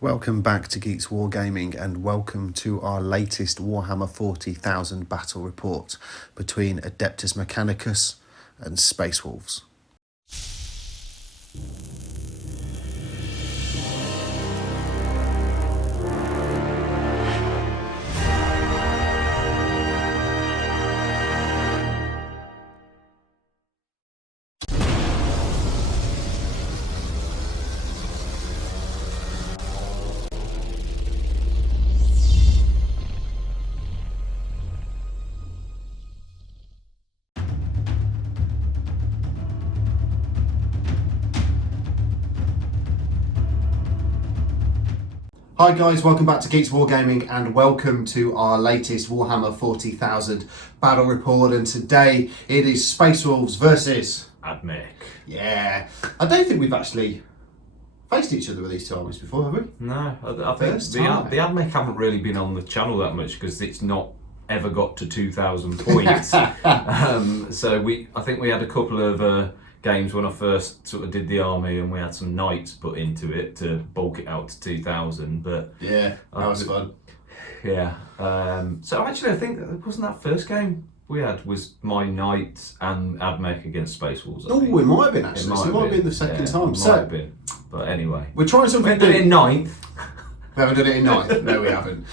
Welcome back to Geeks Wargaming and welcome to our latest Warhammer 40,000 battle report between Adeptus Mechanicus and Space Wolves. Hi guys, welcome back to Geeks Wargaming and welcome to our latest Warhammer 40,000 battle report, and today it is Space Wolves versus Admech. Yeah, I don't think we've actually faced each other with these two armies before, have we? No, I think the Admech haven't really been on the channel that much because it's not ever got to 2,000 points. I think we had a couple of games when I first sort of did the army, and we had some knights put into it to bulk it out to 2,000. But yeah, that was fun. Yeah. So actually, I think wasn't that first game we had was my knights and Admech against Space Wolves. Oh, it might have been actually. It might have been the second time. It might have been. But anyway, we're trying something new. We did it in ninth. We haven't done it in ninth. No, we haven't.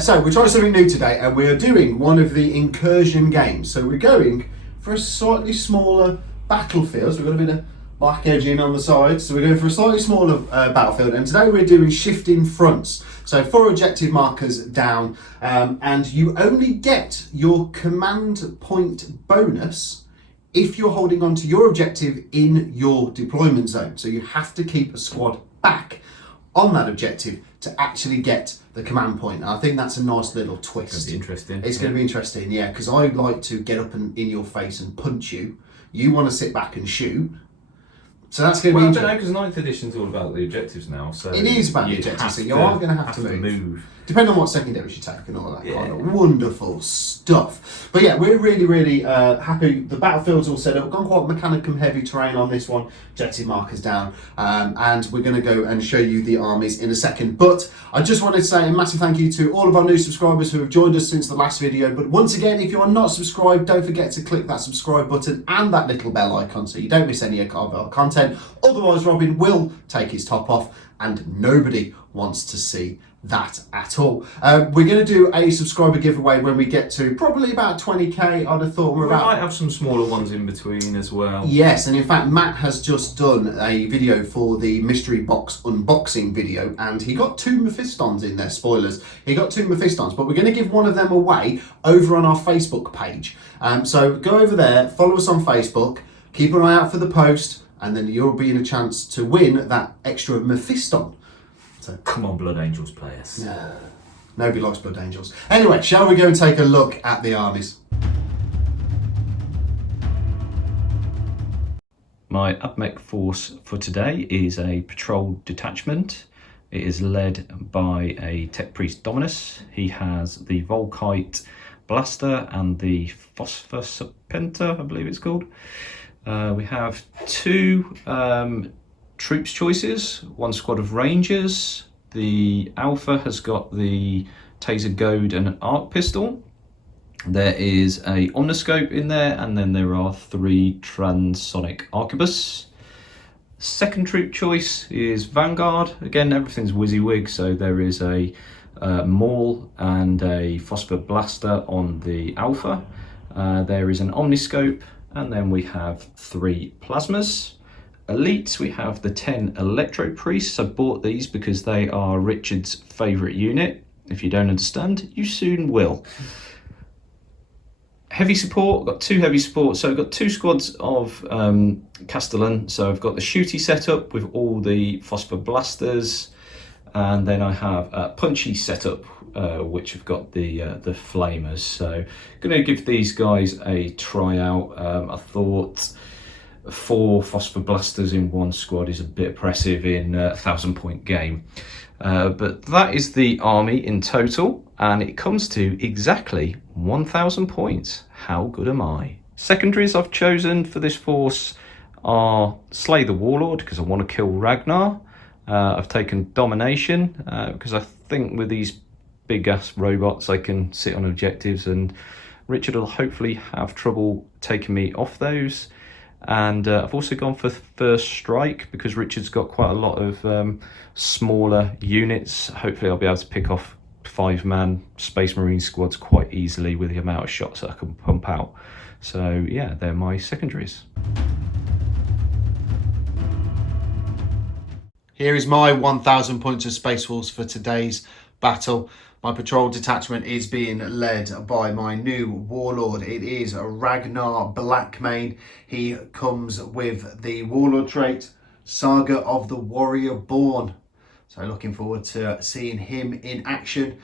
So we're trying something new today, and we are doing one of the incursion games. So we're going for a slightly smaller battlefield. So we've got a bit of black edging on the sides. So we're going for a slightly smaller battlefield, and today we're doing shifting fronts. So 4 objective markers down, and you only get your command point bonus if you're holding on to your objective in your deployment zone. So you have to keep a squad back on that objective to actually get the command point. And I think that's a nice little twist. It's going to be interesting. It's going to be interesting, yeah, because I like to get up in your face and punch you. You want to sit back and shoot. So that's going to be interesting. I don't know, because 9th edition's all about the objectives now. So it is about the objectives, so you are going to have to move. Depending on what secondaries you take and all that kind of wonderful stuff. But yeah, we're really happy. The battlefield's all set up. We've gone quite Mechanicum heavy terrain on this one. Objective markers down. And we're going to go and show you the armies in a second. But I just wanted to say a massive thank you to all of our new subscribers who have joined us since the last video. But once again, if you are not subscribed, don't forget to click that subscribe button and that little bell icon so you don't miss any of our content. Otherwise, Robin will take his top off, and nobody wants to see that at all. We're going to do a subscriber giveaway when we get to probably about 20k. I'd have thought we might have some smaller ones in between as well. Yes, and in fact Matt has just done a video for the mystery box unboxing video, and he got 2 Mephistons in there. Spoilers, he got 2 Mephistons, but we're going to give one of them away over on our Facebook page. So go over there, follow us on Facebook, keep an eye out for the post, and then you'll be in a chance to win that extra Mephiston. So come on, Blood Angels players. No, nobody likes Blood Angels. Anyway, shall we go and take a look at the armies? My Admech force for today is a patrol detachment. It is led by a Tech Priest Dominus. He has the Volkite Blaster and the Phosphor Serpenter, I believe it's called. We have 2 troops choices, 1 squad of Rangers. The Alpha has got the Taser Goad and an Arc Pistol. There is a Omniscope in there, and then there are 3 Transonic Arquebus. Second troop choice is Vanguard. Again, everything's WYSIWYG, so there is a Maul and a Phosphor Blaster on the Alpha. There is an Omniscope, and then we have 3 Plasmas. Elites, we have the 10 Electro Priests. I bought these because they are Richard's favourite unit. If you don't understand, you soon will. Heavy support, got 2 heavy support. So I've got 2 squads of Castellan. So I've got the Shooty setup with all the Phosphor Blasters. And then I have a Punchy setup, which have got the Flamers. So going to give these guys a tryout. I thought 4 Phosphor Blasters in 1 squad is a bit oppressive in a 1,000-point game. But that is the army in total, and it comes to exactly 1,000 points. How good am I? Secondaries I've chosen for this force are Slay the Warlord, because I want to kill Ragnar, I've taken domination because I think with these big ass robots I can sit on objectives, and Richard will hopefully have trouble taking me off those. And I've also gone for first strike because Richard's got quite a lot of smaller units. Hopefully I'll be able to pick off 5-man Space Marine squads quite easily with the amount of shots that I can pump out. So yeah, they're my secondaries. Here is my 1,000 points of Space Wolves for today's battle. My patrol detachment is being led by my new warlord. It is Ragnar Blackmane. He comes with the warlord trait, Saga of the Warrior Born. So looking forward to seeing him in action.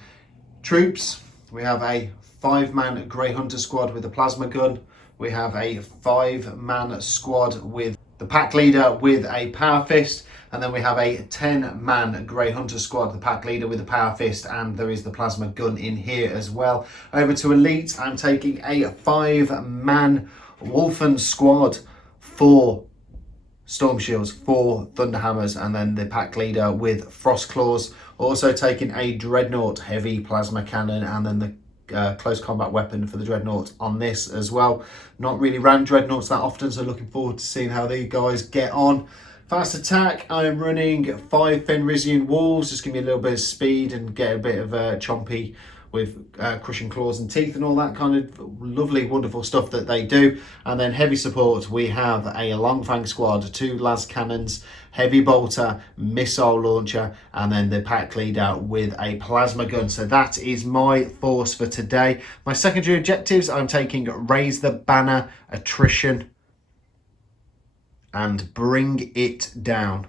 Troops, we have a 5-man Grey Hunter squad with a plasma gun. We have a 5-man squad with the pack leader with a power fist. And then we have a 10-man Grey Hunter squad, the pack leader with a power fist, and there is the plasma gun in here as well. Over to Elite, I'm taking a 5-man Wolfen squad, 4 Storm Shields, 4 Thunderhammers, and then the pack leader with Frost Claws. Also taking a Dreadnought heavy plasma cannon, and then the close combat weapon for the Dreadnought on this as well. Not really ran Dreadnoughts that often, so looking forward to seeing how these guys get on. Fast attack, I'm running 5 Fenrisian Wolves, just give me a little bit of speed and get a bit of chompy with crushing claws and teeth and all that kind of lovely, wonderful stuff that they do. And then heavy support, we have a Longfang squad, 2 las cannons, heavy bolter, missile launcher, and then the pack leader with a plasma gun. So that is my force for today. My secondary objectives, I'm taking raise the banner, attrition, and bring it down.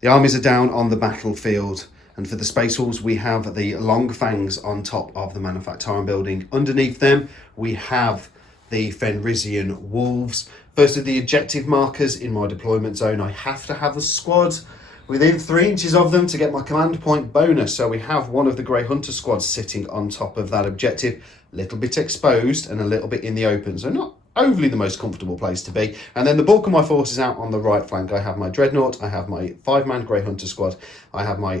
The armies are down on the battlefield, and for the Space Wolves we have the Long Fangs on top of the Manufactorum building. Underneath them we have the Fenrisian Wolves. First of the objective markers in my deployment zone, I have to have the squad within 3 inches of them to get my command point bonus. So we have one of the Grey Hunter squads sitting on top of that objective, a little bit exposed and a little bit in the open, so not overly the most comfortable place to be. And then the bulk of my force is out on the right flank. I have my Dreadnought, I have my 5-man Grey Hunter squad, I have my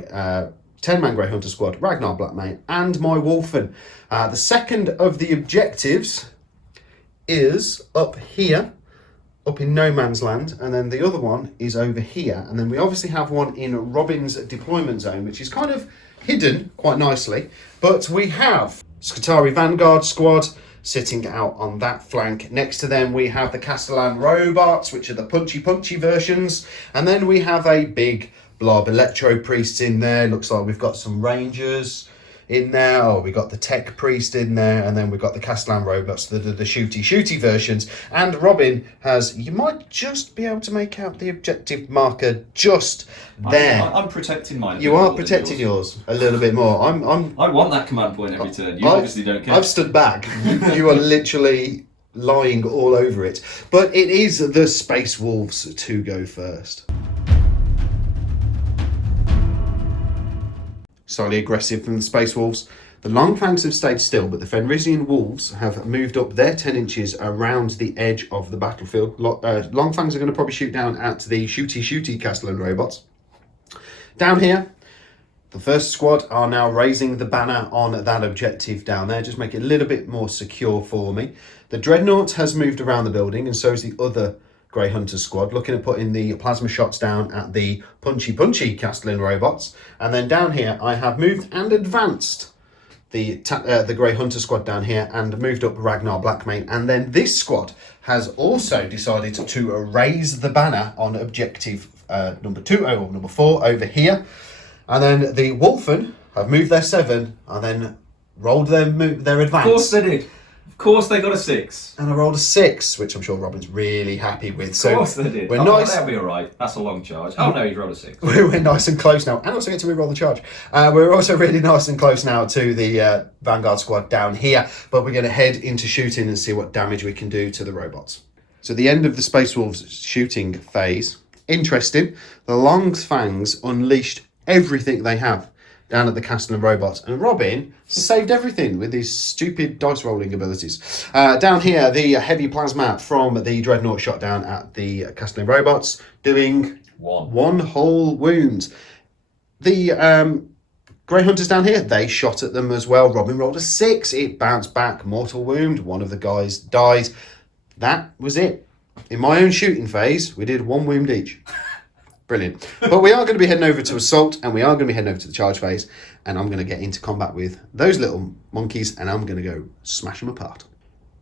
10-man Grey Hunter squad, Ragnar Blackmane, and my Wolfen. The second of the objectives is up here, up in no man's land, and then the other one is over here, and then we obviously have one in Robin's deployment zone, which is kind of hidden quite nicely, but we have Skitarii Vanguard squad sitting out on that flank. Next to them we have the Castellan robots, which are the punchy versions, and then we have a big blob electro priests in there. Looks like we've got some rangers in there. Oh, we got the tech priest in there, and then we've got the Castellan robots, the shooty versions. And Robin has, you might just be able to make out the objective marker just there. I'm protecting mine. You are protecting yours a little bit more. I want that command point every turn. You obviously don't care. I've stood back. You are literally lying all over it. But it is the Space Wolves to go first. Slightly aggressive from the Space Wolves. The Longfangs have stayed still, but the Fenrisian Wolves have moved up their 10 inches around the edge of the battlefield. Longfangs are going to probably shoot down at the shooty Castellan robots. Down here, the first squad are now raising the banner on that objective down there, just make it a little bit more secure for me. The Dreadnought has moved around the building, and so is the other Grey Hunter squad, looking at putting the plasma shots down at the punchy Castellan robots. And then down here I have moved and advanced the Grey Hunter squad down here and moved up Ragnar Blackmane. And then this squad has also decided to raise the banner on objective number 4 over here. And then the Wolfen have moved their 7 and then rolled their advance. Of course they did. Of course they got a 6. And I rolled a 6, which I'm sure Robin's really happy with. Of course they did. We're nice. That'll be alright. That's a long charge. Oh no, he's rolled a 6. We're nice and close now. And also get to re-roll the charge. We're also really nice and close now to the Vanguard squad down here. But we're going to head into shooting and see what damage we can do to the robots. So the end of the Space Wolves shooting phase. Interesting. The Longfangs unleashed everything they have. down at the Castellan Robots, and Robin saved everything with his stupid dice rolling abilities. Down here, the heavy plasma from the Dreadnought shot down at the Castellan Robots, doing one whole wound. The Grey Hunters down here, they shot at them as well. Robin rolled a 6. It bounced back, mortal wound. One of the guys died. That was it. In my own shooting phase, we did 1 wound each. Brilliant. But we are going to be heading over to Assault, and we are going to be heading over to the Charge phase, and I'm going to get into combat with those little monkeys, and I'm going to go smash them apart.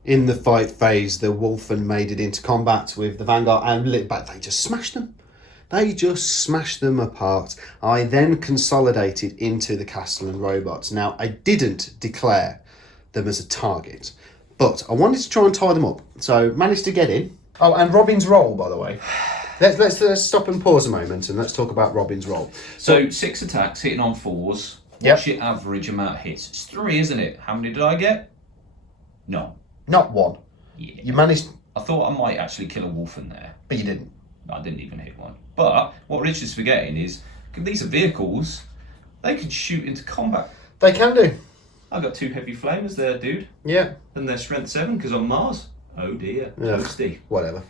In the fight phase, the Wolfen made it into combat with the Vanguard, and they just smashed them. They just smashed them apart. I then consolidated into the Castellan Robots. Now, I didn't declare them as a target, but I wanted to try and tie them up, so managed to get in. Oh, and Robin's roll, by the way. Let's stop and pause a moment and let's talk about Robin's roll. So 6 attacks, hitting on 4s. What's your average amount of hits? It's 3, isn't it? How many did I get? No. Not 1. Yeah. You managed... I thought I might actually kill a wolf in there. But you didn't. I didn't even hit one. But what Richard's forgetting is, these are vehicles, they can shoot into combat. They can do. I've got 2 heavy flamers there, dude. Yeah. And they're strength 7 because I'm Mars. Oh dear. Toasty. Whatever.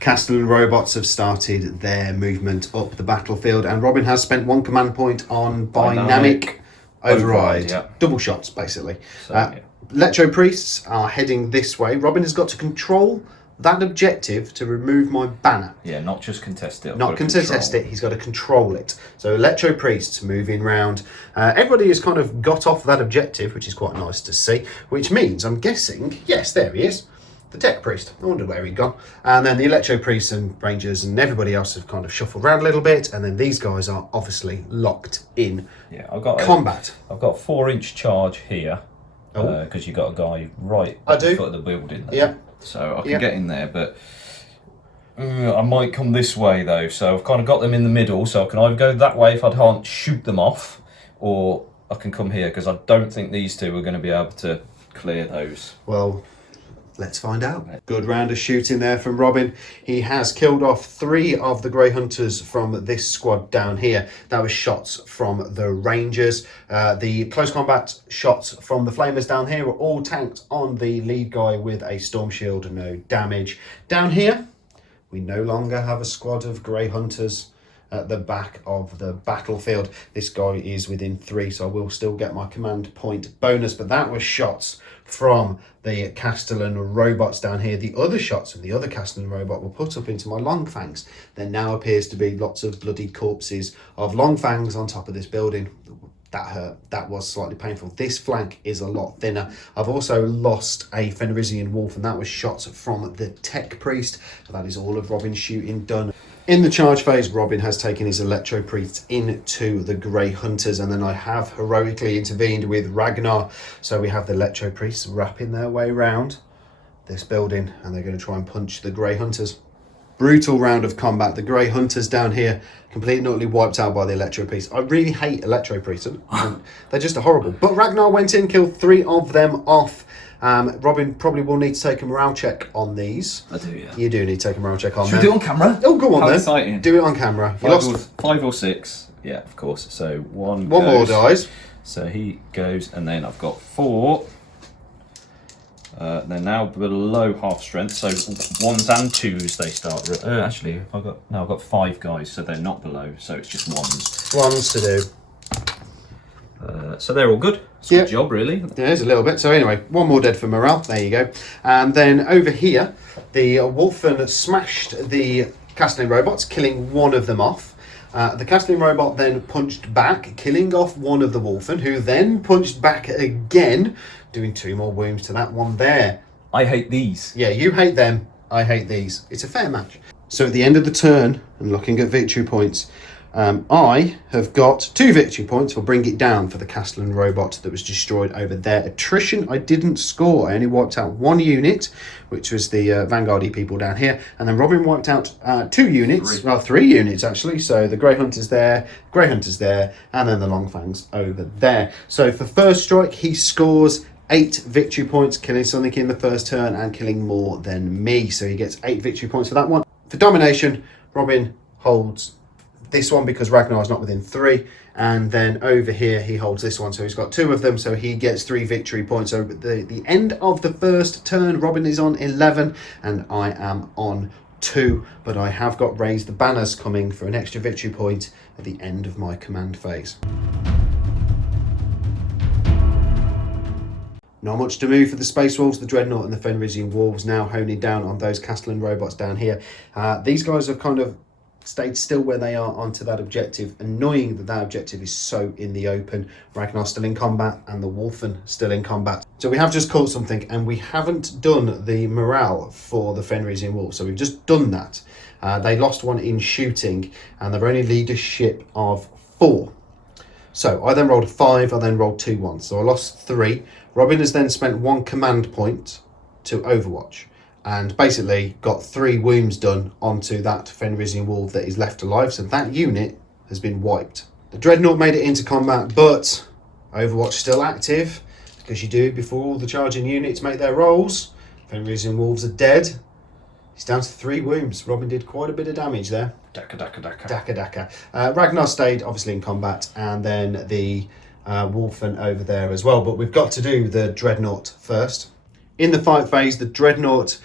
Castellan Robots have started their movement up the battlefield, and Robin has spent 1 command point on Dynamic Override. Yeah. Double shots, basically. So, Electro Priests are heading this way. Robin has got to control that objective to remove my banner. Yeah, not just contest it. Not contest it, he's got to control it. So Electro Priests moving round. Everybody has kind of got off that objective, which is quite nice to see, which means, I'm guessing, yes, there he is. The Tech Priest. I wonder where he'd gone. And then the Electro Priests and Rangers and everybody else have kind of shuffled around a little bit. And then these guys are obviously locked in combat. I've got a 4-inch charge here because you've got a guy right at the foot of the building there. Yeah. So I can get in there, but I might come this way though. So I've kind of got them in the middle. So I can either go that way if I can't shoot them off, or I can come here because I don't think these two are going to be able to clear those. Well, let's find out. Good round of shooting there from Robin. He has killed off 3 of the Grey Hunters from this squad down here. That was shots from the Rangers. The close combat shots from the Flamers down here were all tanked on the lead guy with a Storm Shield, no damage. Down here, we no longer have a squad of Grey Hunters at the back of the battlefield. This guy is within 3, so I will still get my command point bonus, but that was shots from the Castellan Robots down here. The other shots of the other Castellan Robot were put up into my Long Fangs. There now appears to be lots of bloody corpses of Long Fangs on top of this building. That hurt. That was slightly painful. This flank is a lot thinner. I've also lost a Fenrisian Wolf, and that was shots from the Tech Priest. That is all of Robin's shooting done. In the charge phase, Robin has taken his Electro Priests into the Grey Hunters, and then I have heroically intervened with Ragnar. So we have the Electro Priests wrapping their way round this building, and they're going to try and punch the Grey Hunters. Brutal round of combat. The Grey Hunters down here completely and utterly wiped out by the Electro Priests. I really hate Electro Priests. They're just horrible. But Ragnar went in, killed 3 of them off. Robin probably will need to take a morale check on these. I do, yeah. You do need to take a morale check on them. Should we do it on camera? Oh, go on How then. exciting. Do it on camera. You lost 5 or 6. Yeah, of course. So one more dies. So he goes, and then I've got 4. They're now below half strength, so 1s and 2s they start. Actually, I've got 5 guys, so they're not below, so it's just 1s. 1s to do. So they're all good. It's a good job, really. There's a little bit. So anyway, 1 more dead for morale. There you go. And then over here, the Wolfen smashed the Castellan Robots, killing 1 of them off. The Castellan Robot then punched back, killing off 1 of the Wolfen, who then punched back again, doing 2 more wounds to that one there. I hate these. Yeah, you hate them. I hate these. It's a fair match. So at the end of the turn, and looking at victory points, I have got 2 victory points. We'll bring it down for the Castellan Robot that was destroyed over there. Attrition, I didn't score. I only wiped out 1 unit, which was the Vanguardy people down here. And then Robin wiped out 2 units. 3. Well, 3 units, actually. So the Grey Hunters there, and then the Long Fangs over there. So for first strike, he scores 8 victory points, killing something in the first turn and killing more than me. So he gets 8 victory points for that one. For domination, Robin holds this one because Ragnar's not within 3. And then over here, he holds this one. So he's got 2 of them. So he gets 3 victory points. So at the end of the first turn, Robin is on 11 and I am on 2. But I have got Raise the Banners coming for an extra victory point at the end of my command phase. Not much to move for the Space Wolves, the Dreadnought and the Fenrisian Wolves now honing down on those Castellan robots down here. These guys have kind of stayed still where they are onto that objective. Annoying that that objective is so in the open. Ragnar still in combat and the Wolfen still in combat. So we have just caught something and we haven't done the morale for the Fenrisian Wolves. So we've just done that. They lost 1 in shooting and they're only leadership of 4. So I then rolled a 5, I then rolled 2 1s. So I lost 3. Robin has then spent 1 command point to Overwatch and basically got 3 wounds done onto that Fenrisian Wolf that is left alive. So that unit has been wiped. The Dreadnought made it into combat, but Overwatch still active because you do before all the charging units make their rolls. Fenrisian Wolves are dead. He's down to 3 wounds. Robin did quite a bit of damage there. Daka, daka, daka. Daka, daka. Ragnar stayed obviously in combat and then the Wolfen over there as well. But we've got to do the Dreadnought first. In the fight phase, the Dreadnought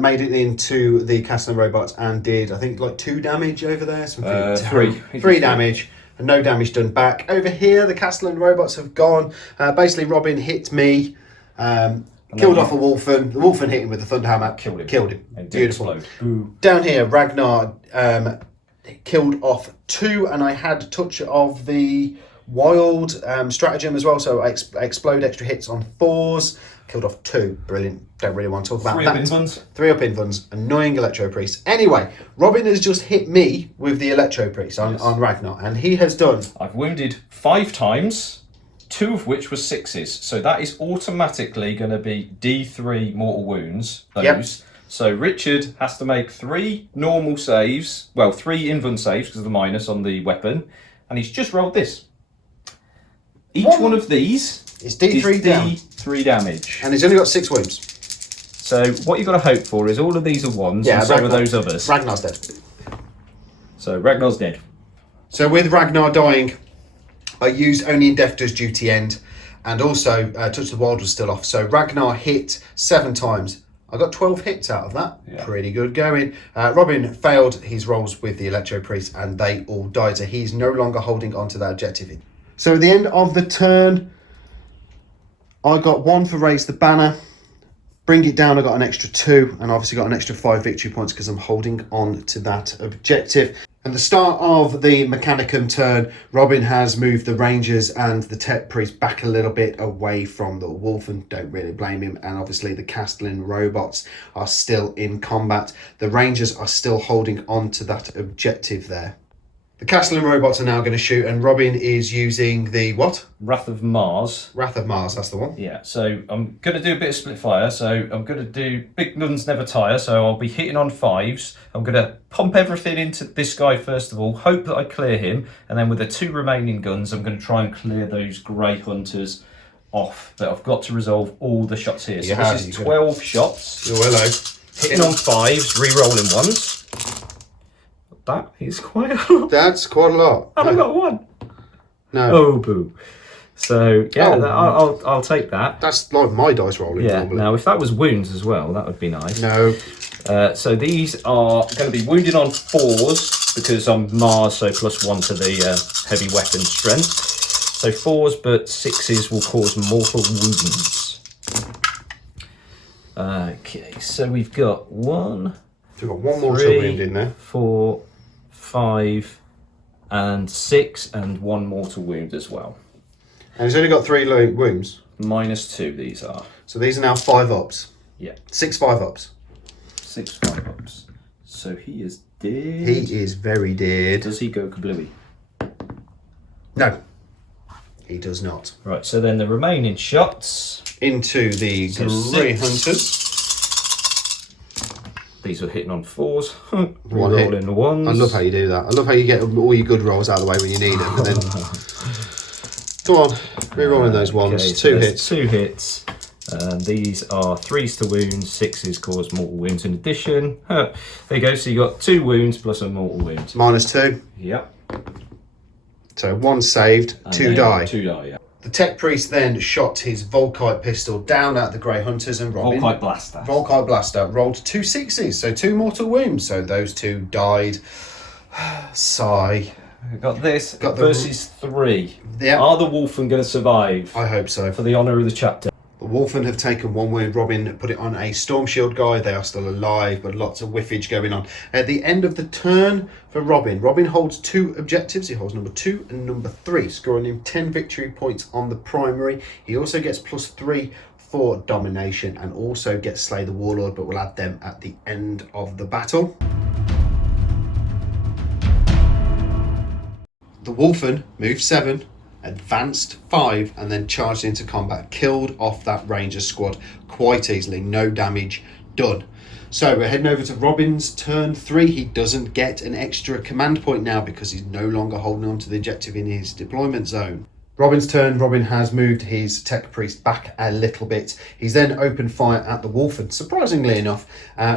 made it into the Castellan robots and did, I think, like 2 damage over there. 3 damage and no damage done back. Over here, the Castellan robots have gone. Basically, Robin hit me, killed off a Wolfen. The Wolfen hit him with the Thunderhammer. Killed him. Beautiful. Down here, Ragnar killed off 2 and I had touch of the Wild stratagem as well. So I explode extra hits on 4s. Killed off 2. Brilliant. Don't really want to talk about 3 that. 3 up Invuns. Annoying Electro Priest. Anyway, Robin has just hit me with the Electro Priest on Ragnar. And he has done... I've wounded 5 times, 2 of which were 6s. So that is automatically going to be D3 mortal wounds. Those. Yep. So Richard has to make 3 normal saves. Well, 3 Invun saves because of the minus on the weapon. And he's just rolled this. Each one of these... It's D3 down. D3 damage. And he's only got 6 wounds. So what you've got to hope for is all of these are 1s and some of those others. Ragnar's dead. So Ragnar's dead. So with Ragnar dying, I used only Indefter's duty end and also Touch the Wild was still off. So Ragnar hit 7 times. I got 12 hits out of that. Yeah. Pretty good going. Robin failed his rolls with the Electro Priest and they all died. So he's no longer holding on to that objective. So at the end of the turn, I got 1 for Raise the Banner. Bring it down, I got an extra 2 and obviously got an extra 5 victory points because I'm holding on to that objective. And the start of the Mechanicum turn, Robin has moved the Rangers and the Tech Priest back a little bit away from the Wolfen. Don't really blame him. And obviously the Castellan robots are still in combat. The Rangers are still holding on to that objective there. The Castellan robots are now going to shoot and Robin is using the what? Wrath of Mars. Wrath of Mars, that's the one. Yeah, so I'm going to do a bit of split fire. So I'm going to do big guns never tire. So I'll be hitting on 5s. I'm going to pump everything into this guy first of all, hope that I clear him. And then with the 2 remaining guns, I'm going to try and clear those grey hunters off. But I've got to resolve all the shots here. So this is 12 shots. Oh, hello. Hitting on 5s, re-rolling 1s. That is quite a lot. That's quite a lot. And I got 1. No. Oh, boo. So, yeah, I'll take that. That's like my dice rolling. Yeah, normally. now if that was wounds as well, that would be nice. No. So these are going to be wounded on 4s because I'm Mars, so +1 to the heavy weapon strength. So 4s, but 6s will cause mortal wounds. Okay, so we've got 1. So we've got 1 mortal wound in there. 4, 5, and 6, and 1 mortal wound as well. And he's only got 3 wounds. -2 these are. So these are now 5 ups. Yeah. 6 5 ups. 6 5 ups. So he is dead. He is very dead. Does he go kablooey? No. He does not. Right, so then the remaining shots. Into the Grey 6. Hunters. These are hitting on 4s. One hit. Rolling the 1s. I love how you do that. I love how you get all your good rolls out of the way when you need them. And then... Come on, re-rolling those 1s. Okay, so 2 hits. 2 hits. These are 3s to wounds, 6s cause mortal wounds in addition. There you go, so you got 2 wounds plus a mortal wound. -2. Yep. So 1 saved, And 2 then died. 2 die, yeah. The Tech Priest then shot his Volkite pistol down at the Grey Hunters, and Robin... Volkite Blaster rolled 2 6s, so 2 mortal wounds. So those 2 died. Sigh. We've got this versus 3. Yeah. Are the Wolfen going to survive? I hope so. For the honour of the chapter. The Wolfen have taken 1 wound. Robin put it on a Storm Shield guy. They are still alive, but lots of whiffage going on. At the end of the turn for Robin, Robin holds 2 objectives. He holds number 2 and number 3, scoring him 10 victory points on the primary. He also gets +3 for domination and also gets Slay the Warlord, but we'll add them at the end of the battle. The Wolfen moved 7, advanced 5, and then charged into combat. Killed off that Ranger squad quite easily. No damage done. So we're heading over to Robin's turn 3. He doesn't get an extra command point now because he's no longer holding on to the objective in his deployment zone. Robin's turn. Robin has moved his Tech Priest back a little bit. He's then opened fire at the Wolfen. Surprisingly enough,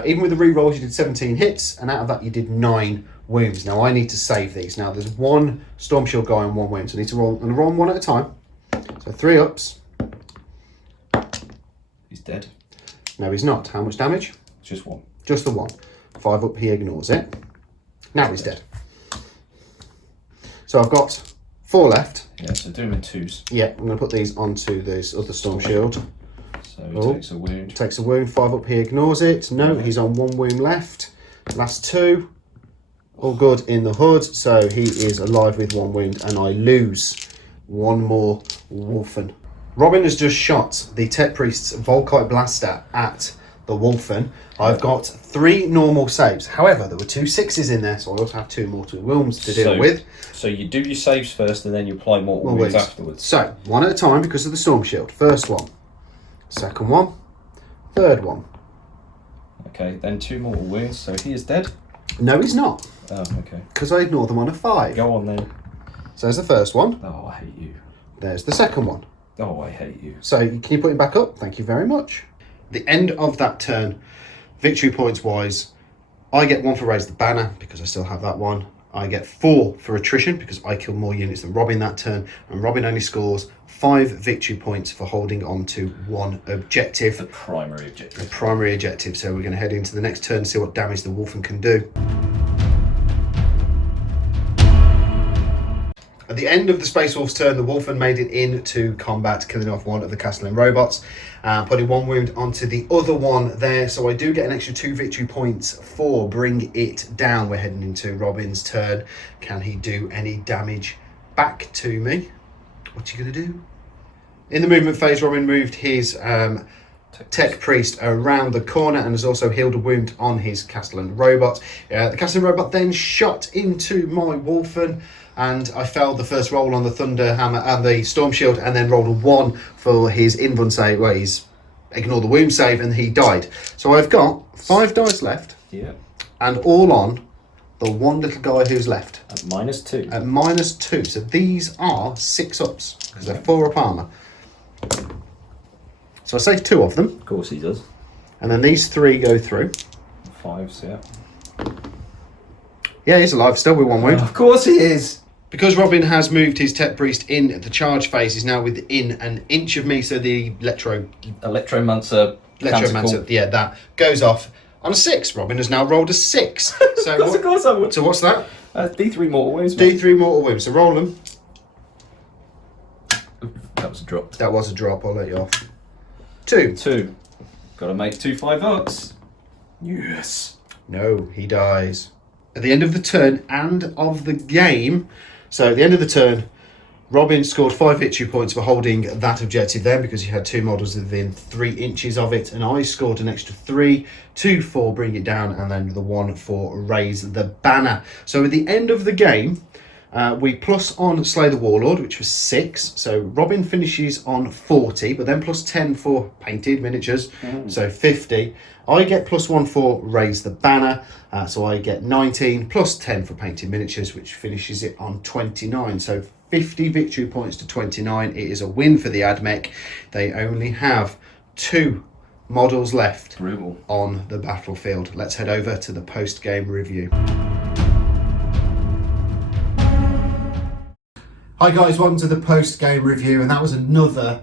even with the re-rolls, you did 17 hits, and out of that you did 9 wounds. Now I need to save these. Now there's 1 Storm Shield guy and 1 wound, so I need to roll. I'm going to roll them 1 at a time. So 3 ups. He's dead. No, he's not. How much damage? Just 1. Just the 1. 5 up, he ignores it. Now he's dead. So I've got 4 left. Yeah, so do him in 2s. Yeah, I'm going to put these onto this other Storm Shield. So he takes a wound. Takes a wound. 5 up, he ignores it. No, he's on 1 wound left. Last 2. All good in the hood. So he is alive with 1 wound, and I lose 1 more Wolfen. Robin has just shot the Tech Priest's Volkite Blaster at the Wolfen. I've got 3 normal saves. However, there were 2 6s in there, so I also have 2 mortal wounds to deal with. So you do your saves first, and then you apply mortal wounds afterwards. So 1 at a time because of the Storm Shield. First one, second one, third one. Okay, then 2 mortal wounds. So he is dead. No, he's not. Oh, okay. Because I ignore them on a 5. Go on then. So there's the first one. Oh, I hate you. There's the second one. Oh, I hate you. So can you put him back up? Thank you very much. The end of that turn, victory points wise, I get 1 for raise the banner because I still have that one. I get 4 for attrition because I kill more units than Robin that turn, and Robin only scores 5 victory points for holding on to 1 objective. The primary objective. The primary objective. So we're going to head into the next turn and see what damage the Wolfen can do. At the end of the Space Wolf's turn, the Wolfen made it into combat, killing off 1 of the Castellan robots, putting 1 wound onto the other one there. So I do get an extra 2 victory points for bring it down. We're heading into Robin's turn. Can he do any damage back to me? What's he going to do? In the movement phase, Robin moved his Tech Priest around the corner and has also healed a wound on his Castellan robot. The Castellan robot then shot into my Wolfen, and I failed the first roll on the Thunder Hammer and the Storm Shield, and then rolled a 1 for his invuln save, where he's ignored the wound save, and he died. So I've got 5 dice left, and all on the 1 little guy who's left. At -2. At -2. So these are 6 ups, because they're 4 up armour. So I save 2 of them. Of course he does. And then these 3 go through. 5s, yeah. Yeah, he's alive still with 1 wound. Of course he is. Because Robin has moved his Tech Priest in the charge phase, he's now within an inch of me, so the Electromancer, yeah, that goes off on a 6. Robin has now rolled a 6. So of course I would. So what's that? D3 mortal wounds. D3 mortal wounds. So roll them. That was a drop. That was a drop, I'll let you off. 2. 2. Gotta make 2 5-ups. Yes. No, he dies. At the end of the turn and of the game, so at the end of the turn, Robin scored 5 victory points for holding that objective then, because he had 2 models within 3 inches of it, and I scored an extra 3, 2 for bring it down, and then the 1 for raise the banner. So at the end of the game, we plus on Slay the Warlord, which was 6. So Robin finishes on 40, but then plus 10 for painted miniatures, so 50. I get plus 1 for raise the banner, so I get 19, plus 10 for painted miniatures, which finishes it on 29. So 50 victory points to 29. It is a win for the AdMech. They only have 2 models left on the battlefield. Let's head over to the post-game review. Hi guys, welcome to the post-game review, and that was another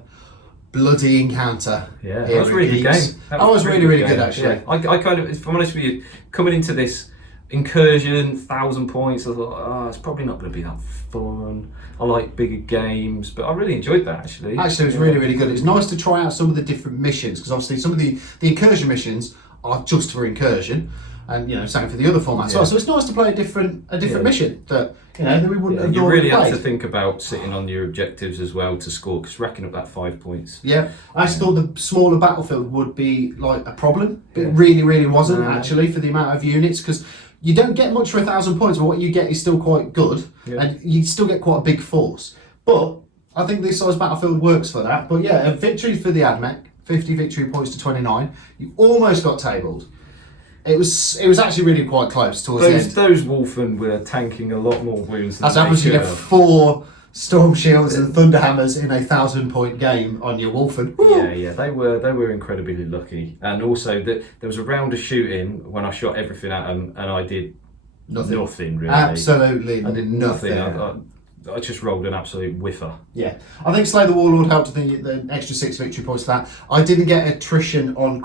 bloody encounter. Yeah, that was a really good game. That was really good actually. Yeah. I kind of, if I'm honest with you, coming into this incursion, 1,000 points, I thought, oh, it's probably not going to be that fun. I like bigger games, but I really enjoyed that actually. Actually, it was really good. It's nice to try out some of the different missions, because obviously some of the incursion missions are just for incursion, and same for the other formats as well. So it's nice to play a different mission that that we wouldn't have You normally really have played. to think about sitting on your objectives as well to score, because racking up that 5 points. Yeah, I actually thought the smaller battlefield would be like a problem, but it really wasn't actually for the amount of units, because you don't get much for 1,000 points, but what you get is still quite good, and you still get quite a big force. But I think this size battlefield works for that. But yeah, a victory for the AdMech, 50 victory points to 29. You almost got tabled. It was actually really quite close towards the end. Those Wolfen were tanking a lot more wounds than That's happens you they get should have. 4 Storm Shields and Thunderhammers in a 1,000-point game on your Wolfen. Yeah, they were incredibly lucky, and also that there was a round of shooting when I shot everything at them, and I did nothing really. Absolutely, I did nothing. I just rolled an absolute whiffer. Yeah, I think Slay the Warlord helped. I think the extra 6 victory points for that. I didn't get attrition on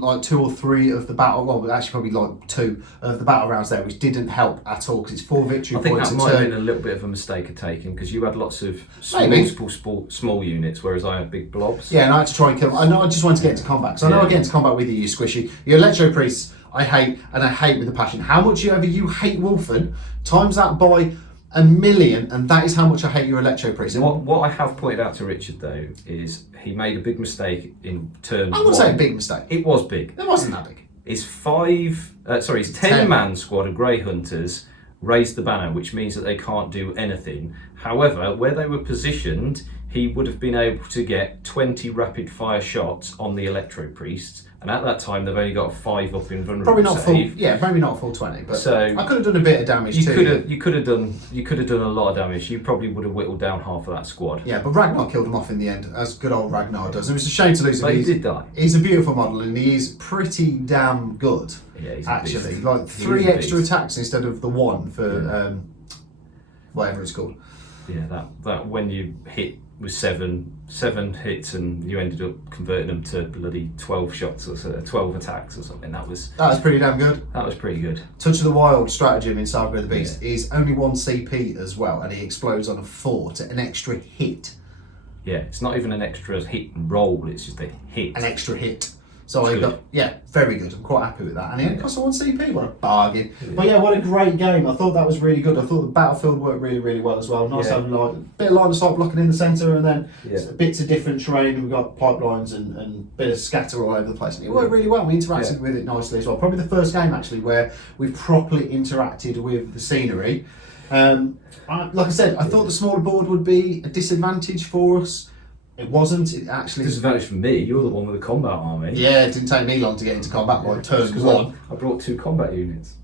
like 2 or 3 of the battle. Well, actually probably like 2 of the battle rounds there, which didn't help at all, because it's 4 victory I think points. that might have been a little bit of a mistake of taking, because you had lots of small units, whereas I had big blobs. Yeah, and I had to try and kill. I know I just wanted to get into combat, because I know I get into combat with you squishy. Your Electro Priests, I hate, and I hate with a passion. How much ever you hate Wolfen, times that by 1,000,000, and that is how much I hate your Electro Priest. What I have pointed out to Richard though is he made a big mistake in turn. I wouldn't say a big mistake. It was big. It wasn't that big. His 10-man squad of Grey Hunters raised the banner, which means that they can't do anything. However, where they were positioned, he would have been able to get 20 rapid fire shots on the Electro Priests, and at that time they've only got 5 up in vulnerable Probably not save. full. Yeah, maybe not full 20. But So I could have done a bit of damage too. You could have done a lot of damage. You probably would have whittled down half of that squad. Yeah, but Ragnar killed him off in the end, as good old Ragnar does. It was a shame to lose him. But he did die. He's a beautiful model, and he is pretty damn good. Yeah, he's a actually, beast. like 3 extra attacks instead of the 1 for whatever it's called. Yeah, that when you hit with 7 hits and you ended up converting them to bloody 12 shots or so, 12 attacks or something. That was pretty damn good. That was pretty good. Touch of the Wild stratagem in Saga of the Beast is only 1 CP as well, and he explodes on a 4 to an extra hit. Yeah, it's not even an extra hit and roll, it's just a hit. An extra hit. So I got, very good. I'm quite happy with that. And it only cost 1 CP. What a bargain. Yeah. But yeah, what a great game. I thought that was really good. I thought the battlefield worked really well as well. Nice having like a bit of line of sight blocking in the centre, and then bits of different terrain. We've got pipelines and a bit of scatter all over the place. And it worked really well. We interacted with it nicely as well. Probably the first game actually where we've properly interacted with the scenery. Like I said, I thought the smaller board would be a disadvantage for us. It wasn't. It actually disadvantage for me. You're the one with the combat army. Yeah, it didn't take me long to get into combat by turn 1. I brought 2 combat units.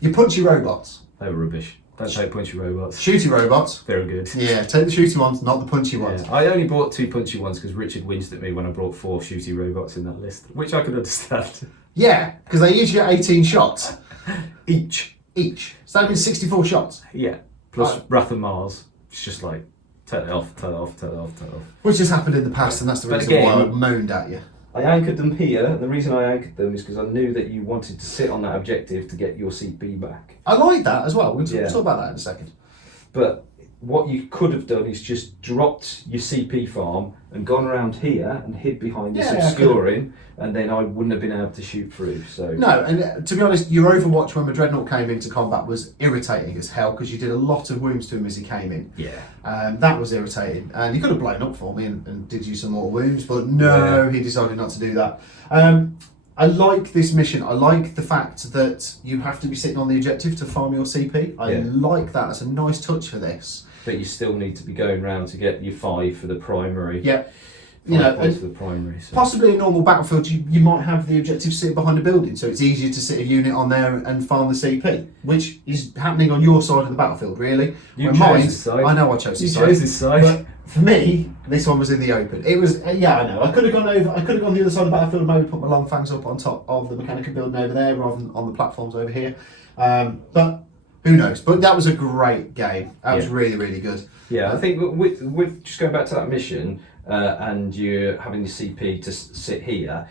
Your punchy robots. They were rubbish. Don't take punchy robots. Shooty robots. Very good. Yeah, take the shooty ones, not the punchy ones. I only brought 2 punchy ones because Richard winced at me when I brought 4 shooty robots in that list, which I could understand. Yeah, because they usually get 18 shots. Each. So that means 64 shots. Yeah. Plus Wrath of Mars. It's just like, turn it off. Which has happened in the past, and that's the reason why I moaned at you. I anchored them here, and the reason I anchored them is because I knew that you wanted to sit on that objective to get your CP back. I like that as well. We'll talk about that in a second. But what you could have done is just dropped your CP farm and gone around here and hid behind this obscuring, and then I wouldn't have been able to shoot through. So no, and to be honest, your Overwatch when the Dreadnought came into combat was irritating as hell, because you did a lot of wounds to him as he came in. Yeah. That was irritating, and he could have blown up for me and did you some more wounds, but no, he decided not to do that. I like this mission. I like the fact that you have to be sitting on the objective to farm your CP. I like that. That's a nice touch for this. But you still need to be going round to get your 5 for the primary. Yeah. For the primary. So. Possibly in normal battlefield, you might have the objective sit behind a building, so it's easier to sit a unit on there and farm the CP, which is happening on your side of the battlefield, really. You chose this side. I know I chose this side. You chose this side. But for me, this one was in the open. It was, I know. I could have gone the other side of the battlefield, maybe put my long fangs up on top of the Mechanicum building over there, rather than on the platforms over here. But Who knows? But that was a great game. That was really, really good. Yeah, I think with just going back to that mission, and you're having your CP to sit here,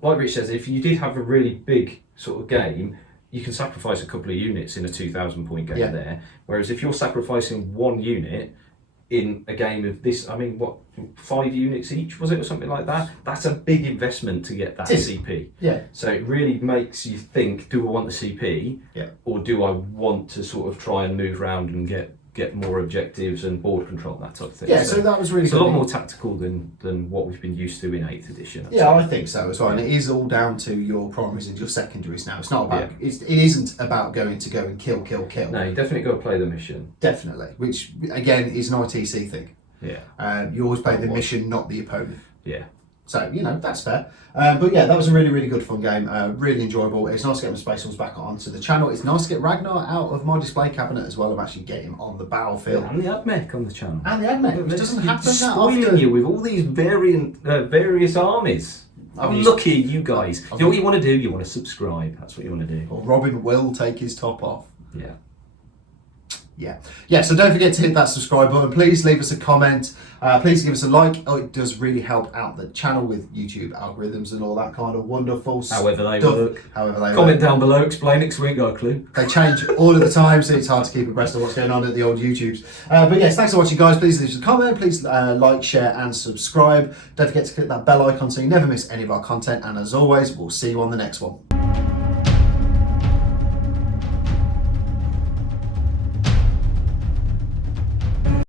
like Rich says, if you did have a really big sort of game, you can sacrifice a couple of units in a 2,000 point game there. Whereas if you're sacrificing one unit in a game of this, I mean, what, 5 units each, was it, or something like that? That's a big investment to get that CP. Yeah. So it really makes you think, do I want the CP? Yeah. Or do I want to sort of try and move around and get more objectives and board control, that type of thing? Yeah, so that was really it's good. a lot more tactical than what we've been used to in 8th edition. Yeah, I think so as well. And it is all down to your primaries and your secondaries now. It's not about, it isn't about going to go and kill. No, you definitely got to play the mission. Definitely, which again is an ITC thing. Yeah. You always play the mission, not the opponent. Yeah. So, you know, that's fair. But yeah, that was a really, really good fun game. Really enjoyable. It's nice to get my Space Wolves back onto the channel. It's nice to get Ragnar out of my display cabinet as well, and actually get him on the battlefield. And the Admech on the channel. And the Admech, which doesn't happen that spoiling often. you with all these various armies. How lucky are you guys? You know what you want to do? You want to subscribe. That's what you want to do. Or Robin will take his top off. Yeah. Yeah, so don't forget to hit that subscribe button. Please leave us a comment. Please give us a like. Oh, it does really help out the channel with YouTube algorithms and all that kind of wonderful However they stuff. work. However they Comment work. down below, explain it, because we ain't got a clue. They change all of the time, so it's hard to keep abreast of what's going on at the old YouTubes. But yes, thanks for watching, guys. Please leave us a comment. Please like, share, and subscribe. Don't forget to click that bell icon so you never miss any of our content. And as always, we'll see you on the next one.